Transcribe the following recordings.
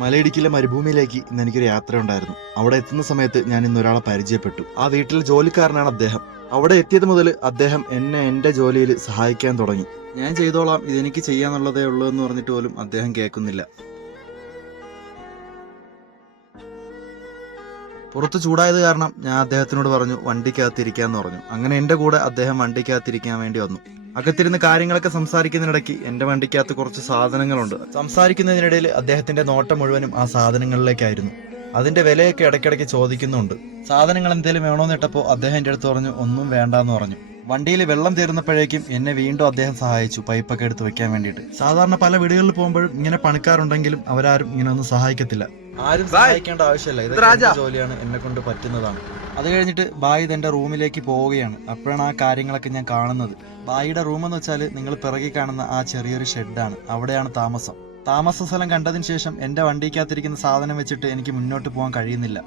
മലയിടുക്കിലെ മരുഭൂമിയിലേക്ക് ഇന്ന് എനിക്കൊരു യാത്ര ഉണ്ടായിരുന്നു. അവിടെ എത്തുന്ന സമയത്ത് ഞാൻ ഇന്ന് ഒരാളെ പരിചയപ്പെട്ടു. ആ വീട്ടിലെ ജോലിക്കാരനാണ് അദ്ദേഹം. അവിടെ എത്തിയത് മുതൽ അദ്ദേഹം എന്നെ എൻ്റെ ജോലിയിൽ സഹായിക്കാൻ തുടങ്ങി. ഞാൻ ചെയ്തോളാം, ഇതെനിക്ക് ചെയ്യാന്നുള്ളതേ ഉള്ളൂ എന്ന് പറഞ്ഞിട്ട് പോലും അദ്ദേഹം കേൾക്കുന്നില്ല. പുറത്ത് ചൂടായത് കാരണം ഞാൻ അദ്ദേഹത്തിനോട് പറഞ്ഞു വണ്ടിക്കകത്തിരിക്കാന്ന് പറഞ്ഞു. അങ്ങനെ എൻ്റെ കൂടെ അദ്ദേഹം വണ്ടിക്കകത്തിരിക്കാൻ വേണ്ടി വന്നു. അകത്തിരുന്ന് കാര്യങ്ങളൊക്കെ സംസാരിക്കുന്നതിനിടയ്ക്ക് എൻ്റെ വണ്ടിക്കകത്ത് കുറച്ച് സാധനങ്ങളുണ്ട്. സംസാരിക്കുന്നതിനിടയിൽ അദ്ദേഹത്തിന്റെ നോട്ടം മുഴുവനും ആ സാധനങ്ങളിലേക്കായിരുന്നു. അതിന്റെ വിലയൊക്കെ ഇടയ്ക്കിടയ്ക്ക് ചോദിക്കുന്നുണ്ട്. സാധനങ്ങൾ എന്തെങ്കിലും വേണോന്ന് ഇട്ടപ്പോൾ അദ്ദേഹം എൻ്റെ അടുത്ത് പറഞ്ഞു ഒന്നും വേണ്ടാന്ന് പറഞ്ഞു. വണ്ടിയിൽ വെള്ളം തീർന്നപ്പോഴേക്കും എന്നെ വീണ്ടും അദ്ദേഹം സഹായിച്ചു പൈപ്പൊക്കെ എടുത്ത് വെക്കാൻ വേണ്ടിയിട്ട്. സാധാരണ പല വീടുകളിൽ പോകുമ്പോഴും ഇങ്ങനെ പണിക്കാരുണ്ടെങ്കിലും അവരാരും ഇങ്ങനെ ഒന്നും സഹായിക്കത്തില്ല. ആരും സഹായിക്കേണ്ട ആവശ്യമില്ല, ഇത് ജോലിയാണ്, എന്നെ കൊണ്ട് പറ്റുന്നതാണ്. അത് കഴിഞ്ഞിട്ട് ബായി എന്റെ റൂമിലേക്ക് പോവുകയാണ്. അപ്പോഴാണ് ആ കാര്യങ്ങളൊക്കെ ഞാൻ കാണുന്നത്. ബായിയുടെ റൂം എന്ന് വെച്ചാൽ നിങ്ങൾ പിറകെ കാണുന്ന ആ ചെറിയൊരു ഷെഡാണ്. അവിടെയാണ് താമസ സ്ഥലം കണ്ടതിന് ശേഷം എന്റെ വണ്ടിക്കകത്തിരിക്കുന്ന സാധനം വെച്ചിട്ട് എനിക്ക് മുന്നോട്ട് പോകാൻ കഴിയുന്നില്ല.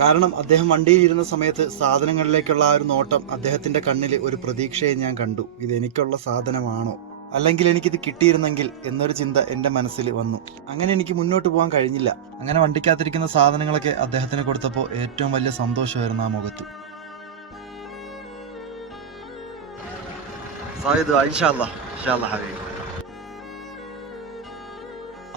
കാരണം അദ്ദേഹം വണ്ടിയിൽ ഇരുന്ന സമയത്ത് സാധനങ്ങളിലേക്കുള്ള ആ ഒരു നോട്ടം അദ്ദേഹത്തിന്റെ കണ്ണിൽ ഒരു പ്രതീക്ഷയെ ഞാൻ കണ്ടു. ഇത് എനിക്കുള്ള സാധനമാണോ, അല്ലെങ്കിൽ എനിക്കിത് കിട്ടിയിരുന്നെങ്കിൽ എന്നൊരു ചിന്ത എന്റെ മനസ്സിൽ വന്നു. അങ്ങനെ എനിക്ക് മുന്നോട്ട് പോകാൻ കഴിഞ്ഞില്ല. അങ്ങനെ വണ്ടിക്കകത്തിരിക്കുന്ന സാധനങ്ങളൊക്കെ അദ്ദേഹത്തിന് കൊടുത്തപ്പോൾ ഏറ്റവും വലിയ സന്തോഷമായിരുന്നു ആ മുഖത്ത്.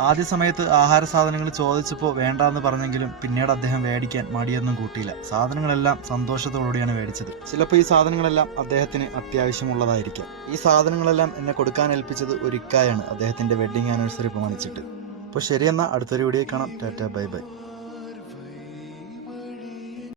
ആദ്യ സമയത്ത് ആഹാര സാധനങ്ങൾ ചോദിച്ചപ്പോൾ വേണ്ടാന്ന് പറഞ്ഞെങ്കിലും പിന്നീട് അദ്ദേഹം മേടിക്കാൻ മടിയൊന്നും കൂട്ടിയില്ല. സാധനങ്ങളെല്ലാം സന്തോഷത്തോടുകൂടിയാണ് മേടിച്ചത്. ചിലപ്പോൾ ഈ സാധനങ്ങളെല്ലാം അദ്ദേഹത്തിന് അത്യാവശ്യമുള്ളതായിരിക്കാം. ഈ സാധനങ്ങളെല്ലാം എന്നെ കൊടുക്കാൻ ഏൽപ്പിച്ചത് ഒരു ഇക്കായാണ്, അദ്ദേഹത്തിന്റെ വെഡിങ് ആനിവേഴ്സറി പ്രമാണിച്ചിട്ട്. അപ്പോൾ ശരിയെന്നാ, അടുത്തൊരു വീഡിയോ കാണാം. Tata, bye bye.